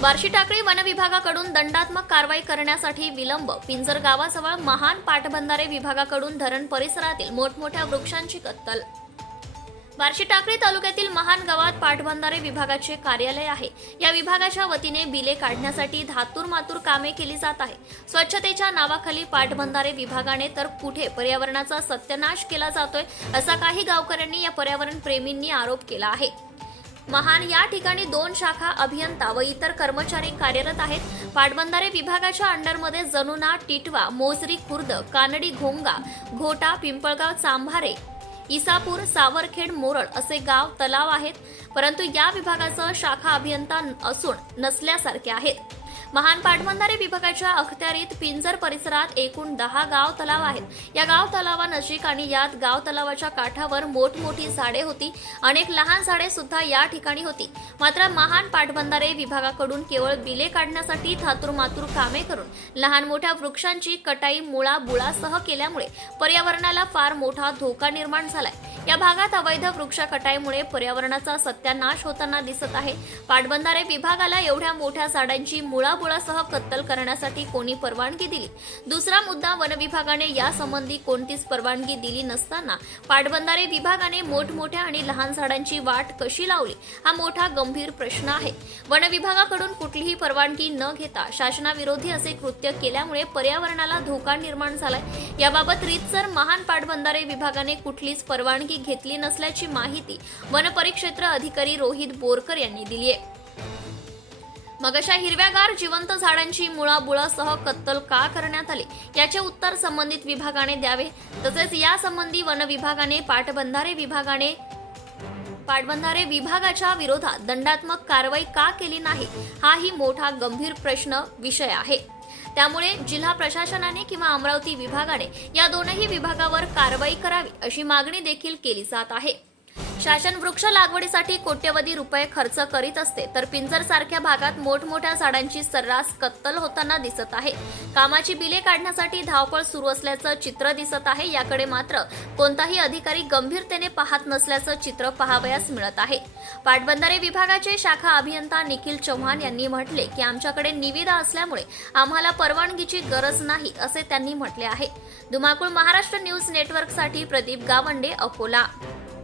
Barshi Takli one विभागाकडून दंडात्मक कारवाई करण्यासाठी विलंब. पिंजर गावाजवळ महान पाटबंधारे विभागाकडून धरण परिसरातील मोठमोठ्या वृक्षांची कत्तल. बार्शी टाकळी तालुक्यातील महान गावात पाटबंधारे विभागाचे कार्यालय आहे. या विभागाच्या वतीने बिले काढण्यासाठी धातूर मातूर कामे केली जात आहे. स्वच्छतेच्या नावाखाली पाटबंधारे विभागाने तर कुठे पर्यावरणाचा सत्यानाश केला जातोय असा काही गावकऱ्यांनी या पर्यावरण प्रेमींनी आरोप केला आहे. महान या ठिकाणी दोन शाखा अभियंता व इतर कर्मचारी कार्यरत आहेत. पाटबंधारे विभागाच्या अंडरमध्ये जनुना टिटवा मोजरी खुर्द कानडी घोंगा घोटा पिंपळगाव चांभारे इसापूर सावरखेड मोरळ असे गाव तलाव आहेत. परंतु या विभागाचं शाखा अभियंता असून नसल्यासारखे आहेत. महान पाटबंधारे विभागाच्या अखत्यारीत पिंजर परिसरात एकूण दहा गाव तलाव आहेत. या गाव तलावानजीक आणि यात गाव तलावाच्या काठावर मोठमोठी झाडे होती. अनेक लहान झाडे सुद्धा या ठिकाणी होती. मात्र महान पाटबंधारे विभागाकडून केवळ बिले काढण्यासाठी थातुरमातुर कामे करून लहान मोठ्या वृक्षांची कटाई मुळा बुळासह केल्यामुळे पर्यावरणाला फार मोठा धोका निर्माण झालाय. या भागात अवैध वृक्ष कटाईमुळे पर्यावरणाचा सत्यानाश होताना दिसत आहे. पाटबंधारे विभागाला एवढ्या मोठ्या झाडांची मुळाबुळासह कत्तल करण्यासाठी कोणी परवानगी दिली? दुसरा मुद्दा वन विभागाने यासंबंधी कोणतीच परवानगी दिली नसताना पाटबंधारे विभागाने मोठमोठ्या आणि लहान झाडांची वाट कशी लावली? हा मोठा गंभीर प्रश्न आहे. वन विभागाकडून कुठलीही परवानगी न घेता शासनाविरोधी असे कृत्य केल्यामुळे पर्यावरणाला धोका निर्माण झालाय. याबाबत रीतसर महान पाटबंधारे विभागाने कुठलीच परवानगी घेतली नसल्याची माहिती वनपरिक्षेत्र अधिकारी रोहित बोरकर यांनी दिली आहे मग अशा हिरव्यागार जिवंत झाडांची मुळाबुळासह कत्तल का करण्यात आली? याचे उत्तर संबंधित विभागाने द्यावे. तसेच यासंबंधी वन विभागाने पाटबंधारे विभागाने पाटबंधारे विभागाच्या विरोधात दंडात्मक कारवाई का केली नाही? हाही मोठा गंभीर प्रश्न विषय आहे. त्यामुळे जिल्हा प्रशासनाने किंवा अमरावती विभागाने या दोनही विभागावर कारवाई करावी अशी मागणी देखील केली जात आहे. शासन वृक्ष लागवडीसाठी कोट्यवधी रुपये खर्च करीत असते तर पिंजर सारख्या भागात मोठमोठ्या झाडांची सर्रास कत्तल होताना दिसत आहे. कामाची बिले काढण्यासाठी धावपळ सुरू असल्याचं चित्र दिसत आहे. याकडे मात्र कोणताही अधिकारी गंभीरतेने पाहत नसल्याचं चित्र पाहावयास मिळत आहे. पाटबंधारे विभागाचे शाखा अभियंता निखिल चव्हाण यांनी म्हटले की आमच्याकडे निविदा असल्यामुळे आम्हाला परवानगीची गरज नाही असे त्यांनी म्हटले आहे. धुमाकूळ महाराष्ट्र न्यूज नेटवर्कसाठी प्रदीप गावंडे अकोला.